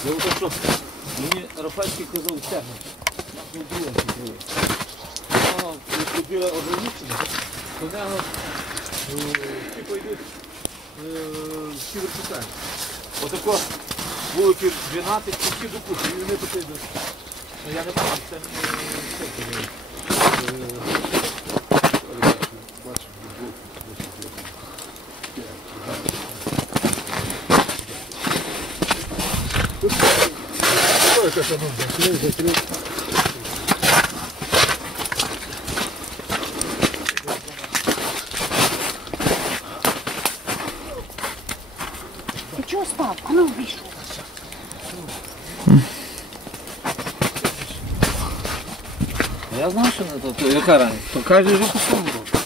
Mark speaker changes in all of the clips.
Speaker 1: Тому що мені Рафальський казав стягнути. Нас не було такого. Вона ходила ограничена, то в нього всі пойдуть всі вертикальні. Отако вулики 12, всі докупи, і вони тут йдуть. Я не бачу, це не
Speaker 2: Ти чого спав? А ну вийшов.
Speaker 1: Я знав, що не то, яка раність. То кожен вже по-своєму робить.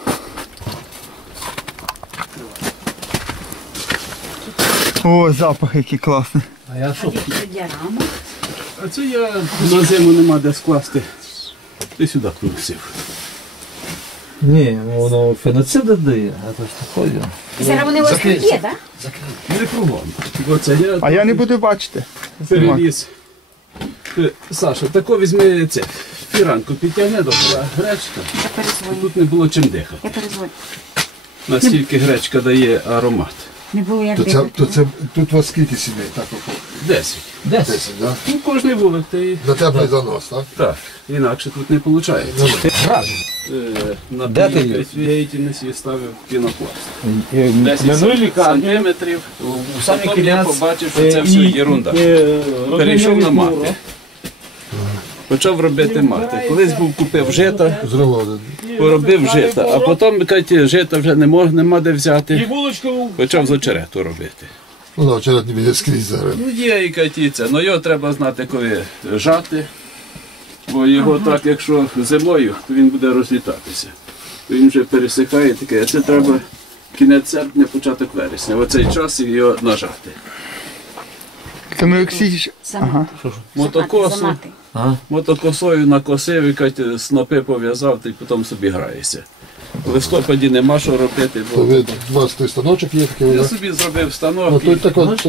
Speaker 3: О, запах який класний.
Speaker 1: А я що?
Speaker 2: Діарама.
Speaker 4: А це я на зиму нема де скласти. Ти сюди приносив.
Speaker 1: Ні, воно феноцид дає, а то ж такое.
Speaker 2: Зараз вони ось тут є, так?
Speaker 4: Не кругом. Оце я
Speaker 3: А я не буду бачити.
Speaker 4: переліз. Саша, тако візьми це. Фіранку підтягне до гречка.
Speaker 2: Я перезвоню.
Speaker 4: Тут не було чим дихати.
Speaker 2: Я перезвоню.
Speaker 4: Наскільки гречка дає аромат.
Speaker 2: Не було як
Speaker 5: То
Speaker 2: дихати.
Speaker 5: це, тут у вас скільки сімей? Так,
Speaker 4: 10.
Speaker 5: 10, так?
Speaker 4: Ну, кожний вулик та й
Speaker 5: На тебе занос, так?
Speaker 4: так. Інакше тут не виходить. На
Speaker 1: Де ти є?
Speaker 4: діяльності ставив пінопласт. 10
Speaker 1: Минулі лікарні.
Speaker 4: сантиметрів.
Speaker 1: У самий
Speaker 4: Потім я
Speaker 1: кінець.
Speaker 4: побачив, що це все єрунда. Перейшов на мати. Почав робити мати. Колись був купив жита,
Speaker 5: Зробив.
Speaker 4: поробив жита, а потім кажуть, жита вже нема де взяти.
Speaker 1: Булочку.
Speaker 4: Почав з очерету робити.
Speaker 5: Ну, на вчора не буде скрізь зараз.
Speaker 4: Ну є і катіця, але його треба знати, коли жати, бо його так, якщо зимою, то він буде розлітатися. Він вже пересихає таке, а це треба кінець серпня, початок вересня. В оцей час його нажати.
Speaker 3: Це ми Олексійович.
Speaker 2: Ага.
Speaker 4: Мотокосу, мотокосою накосив, і кажуть, снопи пов'язав, та й потім собі граєшся. В листопаді нема що робити,
Speaker 5: То
Speaker 4: бо
Speaker 5: ви, у вас той станочок є такий,
Speaker 4: я
Speaker 5: так?
Speaker 4: собі зробив
Speaker 5: Ну,
Speaker 4: станок.
Speaker 5: то так от,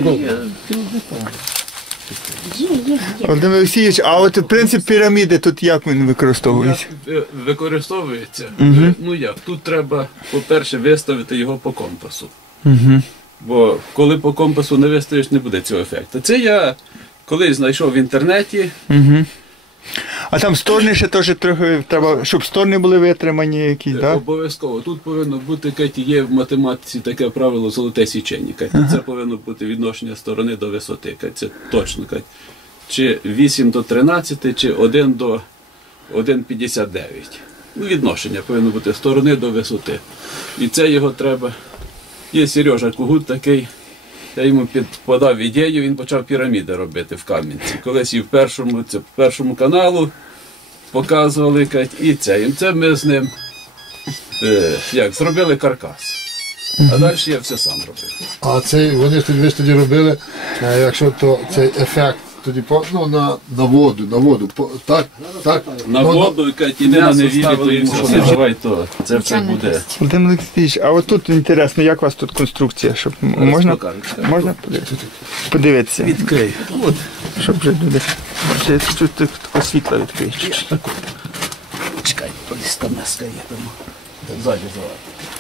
Speaker 2: Є.
Speaker 3: Володимир Олексійович, а от принцип піраміди тут як він використовується?
Speaker 4: Використовується. Ну як, тут треба, по-перше, виставити його по компасу. Бо коли по компасу не виставиш, не буде цього ефекту. Це я колись знайшов в інтернеті.
Speaker 3: А там сторони ще теж трохи треба, щоб сторони були витримані якісь, так?
Speaker 4: Обов'язково. Тут повинно бути, Кеті, є в математиці таке правило золоте січення. Кеті. Це повинно бути відношення сторони до висоти. Кеті. Це точно. Кеті. Чи 8 до 13, чи 1 до 1,59. Ну, відношення повинно бути сторони до висоти. І це його треба. Є Сережа Кугут такий. Я йому подав ідею, він почав піраміди робити в Кам'янці. Колись і в першому каналу показували, і це ми з ним зробили каркас. А далі я все сам робив.
Speaker 5: А цей, ви ж тоді робили, якщо то цей ефект, тоді на воду, так?
Speaker 4: На воду, і м'ясо ставили, і все, давай то, це все буде.
Speaker 3: Володимир Олексійович, а от тут інтересно, як у вас тут конструкція? Щоб можна подивитися?
Speaker 4: Відкрий.
Speaker 3: От, щоб вже люди. Ще тут таке світло відкриє.
Speaker 4: Чекай, колись там нас є, тому ззаді завати.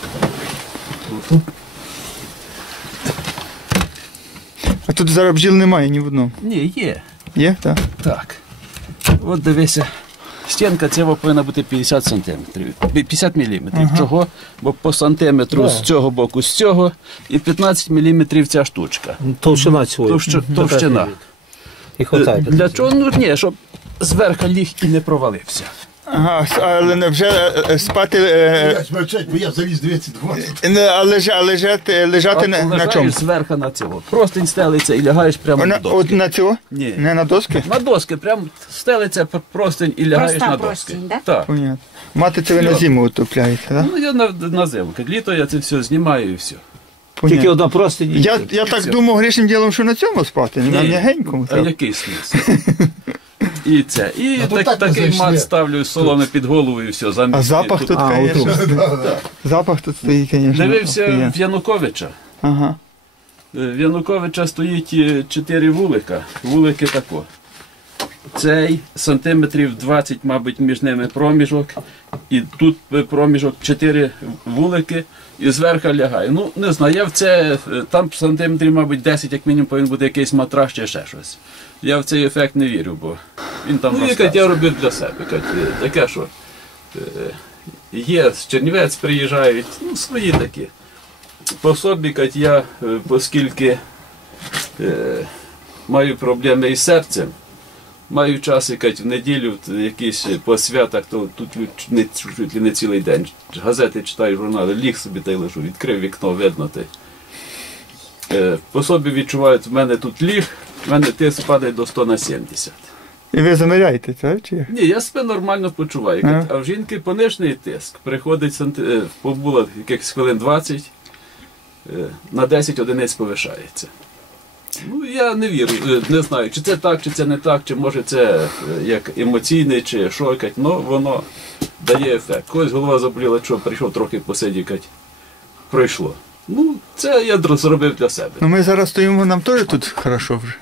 Speaker 3: А тут зараз бджіл немає ні в одному.
Speaker 4: Ні, є.
Speaker 3: Є? Так.
Speaker 4: Так. От дивися. Стінка цього повинна бути 50 сантиметрів. 50 міліметрів. Чого? Бо по сантиметру з цього боку, з цього, і 15 міліметрів ця штучка.
Speaker 1: Толщина цього.
Speaker 4: Товщина.
Speaker 1: І хватає.
Speaker 4: Для чого? Ну ні, щоб зверху ліг і не провалився.
Speaker 3: Ага, але вже спати,
Speaker 5: Мовчать, бо я заліз 220.
Speaker 3: лежати на чому?
Speaker 4: Лягаєш зверху на цього. Простинь стелиться і лягаєш прямо на доски.
Speaker 3: От на цього?
Speaker 4: Ні.
Speaker 3: Не на доски?
Speaker 4: На доски, прямо стелиться простинь і лягаєш
Speaker 2: Проста
Speaker 4: на доски.
Speaker 2: простинь, да?
Speaker 4: Так.
Speaker 3: Понятно. Мати це ви на зиму утопляєте, так?
Speaker 4: Ну я на зиму. Літо я це все знімаю і все.
Speaker 1: Тільки одна простині.
Speaker 3: Я так думав грішним ділом, що на цьому спати, на м'ягенькому.
Speaker 4: А який смисл? І це. І
Speaker 5: то так ми
Speaker 4: такий
Speaker 5: зайшли.
Speaker 4: мат ставлю соломи під голову і все.
Speaker 3: А запах тут, звісно. Запах тут стоїть, звісно.
Speaker 4: Дивився в Януковича.
Speaker 3: Ага.
Speaker 4: В Януковича стоїть 4 вулика. Вулики тако. Цей сантиметрів 20, мабуть, між ними проміжок. І тут проміжок 4 вулики і зверху лягає. Ну, не знаю, я в це, там сантиметрів, мабуть, 10, як мінімум, повинен бути якийсь матрас чи ще щось. Я в цей ефект не вірю, бо він там розказує. Я робив для себе. Таке, що є, з Чернівець приїжджають, ну, свої такі. По собі, я, оскільки маю проблеми із серцем, маю час, в неділю, якісь по святах, то тут чуть ли не цілий день. Газети читаю, журнали, ліг собі та й лежу, відкрив вікно, видно. По собі відчувають, в мене тут ліг, в мене тиск падає до 100/70.
Speaker 3: І ви заміряєте, так? Чи?
Speaker 4: Ні, я себе нормально почуваю. А в жінки понижений тиск, приходить, побула якихось хвилин 20, на 10 одиниць повишається. Ну, я не вірю, не знаю, чи це так, чи це не так, чи може це як емоційне, чи що, ну воно дає ефект. Когось голова заболіла, що прийшов трохи посидіти, пройшло. Ну, це я зробив для себе.
Speaker 3: Ну ми зараз стоїмо, нам теж тут хорошо вже.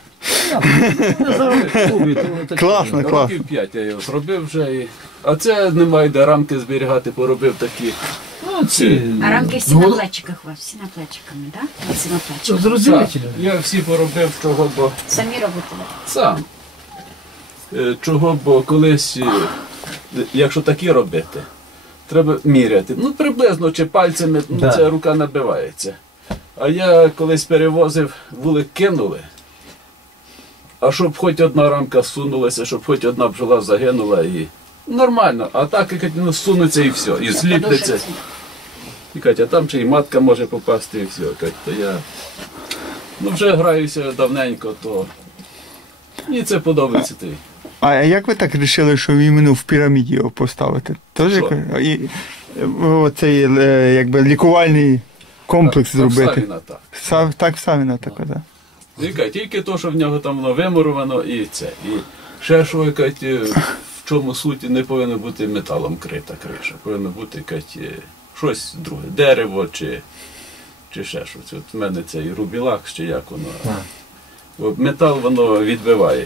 Speaker 3: Класно, класно.
Speaker 4: Років 5 я його зробив вже. А це немає де рамки зберігати, поробив такі.
Speaker 2: А рамки всі на плечиках у вас, всі на плечиками, так? Да? Всі на плечиках.
Speaker 1: Зрозуміло.
Speaker 4: Я всі поробив, чого, бо
Speaker 2: Самі робите?
Speaker 4: сам. Чого, бо колись, якщо такі робити, треба міряти. Ну, приблизно, чи пальцями, ну, ця рука набивається. А я колись перевозив, вулик кинули, а щоб хоч одна рамка сунулася, щоб хоч одна бджола загинула і нормально. А так, як сунуться і все, і зліпнеться. І Катя, там ще і матка може попасти, і все. Катя, то я вже граюся давненько, то мені це подобається.
Speaker 3: А як ви так вирішили, що іменно в піраміді його поставити? Тож оцей якби лікувальний комплекс зробити?
Speaker 4: Савіна так.
Speaker 3: Так, Савіна така, так.
Speaker 4: Тільки то, що в нього там воно вимуровано і це. І ще що, в чому суті не повинно бути металом крита криша. Повинно бути щось друге, дерево чи ще щось. От в мене цей рубілакс, чи як воно. От метал воно відбиває.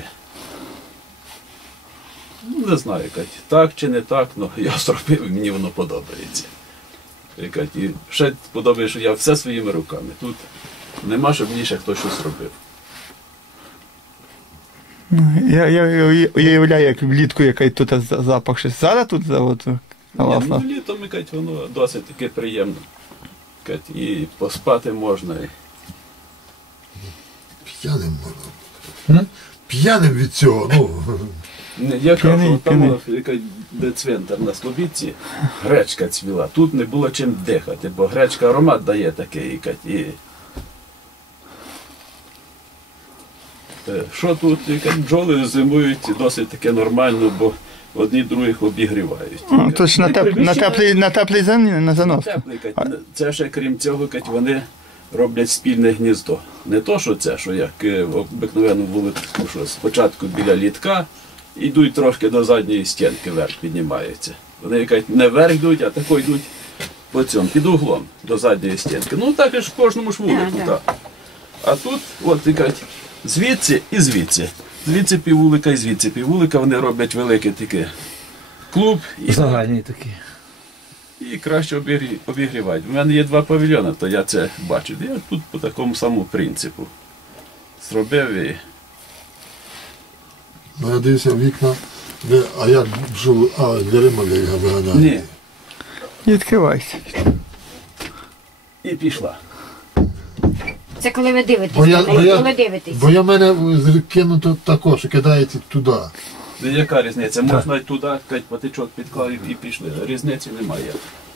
Speaker 4: Ну, не знаю, так чи не так, але я зробив і мені воно подобається. І ще подобається, що я все своїми руками. Тут нема, щоб мені ще хтось щось робив.
Speaker 3: Я уявляю, як влітку який тут запах. Зараз тут
Speaker 4: Ну, літом воно досить таке приємно. І поспати можна.
Speaker 5: П'яним можна. П'яним від цього,
Speaker 4: Я кажу, там де цвинтар на Слобідці, гречка цвіла. Тут не було чим дихати, бо гречка аромат дає такий. Що тут? Бджоли зимують досить таке нормально, бо одні других обігрівають.
Speaker 3: Тож на теплий занос.
Speaker 4: Це ще крім цього, вони роблять спільне гніздо. Не то, що це, що як обикновено вулику, що спочатку біля літка, йдуть трошки до задньої стінки, вверх піднімаються. Вони не вверх йдуть, а тако йдуть по цьому, під углом до задньої стінки. Ну так і ж в кожному ж вулику. Так. А тут, звідси і звідси. Звідси піввулика і звідси піввулика, вони роблять великий такий клуб.
Speaker 1: Загальний такий.
Speaker 4: І краще обігрівають. У мене є 2 павільйони, то я це бачу. Я тут по такому самому принципу зробив і...
Speaker 5: Ну, я дивився вікна, а як бджоли, дверима виганяють.
Speaker 4: Ні.
Speaker 3: Відкривайся.
Speaker 4: І пішла.
Speaker 2: Це коли ви дивитесь,
Speaker 5: Бо
Speaker 2: коли дивитесь.
Speaker 5: Бо я мене кинуто також, що кидається туди.
Speaker 4: Яка різниця? Можна й туди, патичок підклав і пішли. Різниці немає.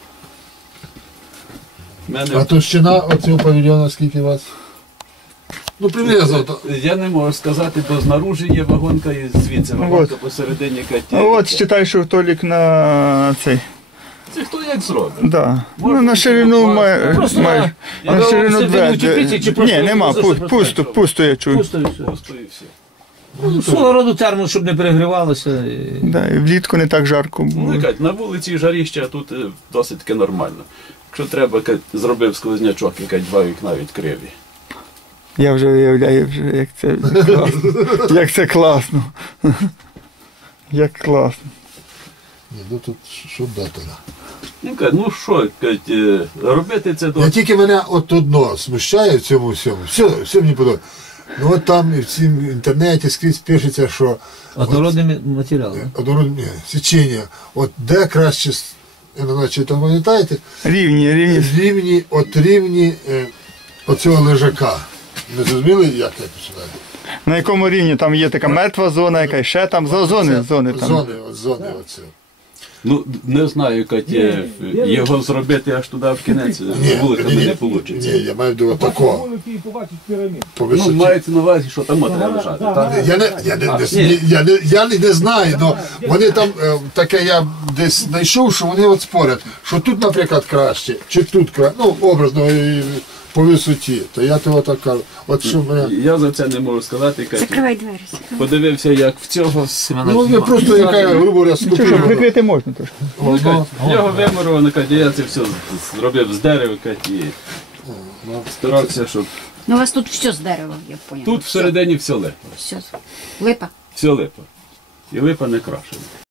Speaker 5: А товщина оцього павільйона скільки у вас? Ну, приблизно.
Speaker 4: Я не можу сказати, бо знаружи є вагонка і звідси вагонка посередині.
Speaker 3: От читай, що Толік на цей.
Speaker 4: Це хто як зробить?
Speaker 3: Да. Ну, на ширину має. На ширину 2. Ні, нема, пусто я чую.
Speaker 4: Пусто і все.
Speaker 1: Свого роду термос, щоб не перегрівалося.
Speaker 3: Да, і влітку не так жарко було.
Speaker 4: Ну, на вулиці жаріще, а тут досить таки нормально. Якщо треба, зробив сквознячок, 2 вікна відкрив.
Speaker 3: Я вже уявляю, як це класно. Як це класно. Як класно.
Speaker 5: Ні, ну тут що дати?
Speaker 4: Він каже, ну що, каже, робити це
Speaker 5: Я
Speaker 4: то.
Speaker 5: тільки мене от одно смущає в цьому всьому. Все мені подобається. Ну от там і в цім інтернеті скрізь пишеться, що
Speaker 1: Однородний матеріал.
Speaker 5: однородне січення. От де краще, я не знаю, чи там пам'ятаєте,
Speaker 3: Рівні.
Speaker 5: рівні оцього лежака. Не зрозуміли, як я починаю?
Speaker 3: На якому рівні там є така мертва зона, яка ще там, зони там.
Speaker 5: Зони оце.
Speaker 4: Ну, не знаю, каже, його зробити аж туди в кінець вуликами не вийде.
Speaker 5: Ні, я маю до такого. По
Speaker 4: Ну,
Speaker 5: висоті.
Speaker 4: мається на увазі, що там треба лежати.
Speaker 5: Я не знаю, але вони там таке я десь знайшов, що вони от спорять, що тут, наприклад, краще, чи тут краще, ну, образно і по висоті. То я того так кажу. От що мене.
Speaker 4: Я за це не можу сказати, каже,
Speaker 2: Закривай двері.
Speaker 4: подивився, як в цього.
Speaker 5: Ну, я просто яка, грубо говоря,
Speaker 3: Що ж,
Speaker 5: скупив.
Speaker 3: прикрити можна трошки.
Speaker 4: Його вимуровано, каже, я це все зробив з дерева, каже, і старався, щоб
Speaker 2: Ну, у вас тут все з дерева, я поняла.
Speaker 4: тут всередині все липа.
Speaker 2: Все. Липа.
Speaker 4: Все липа. І липа не крашена.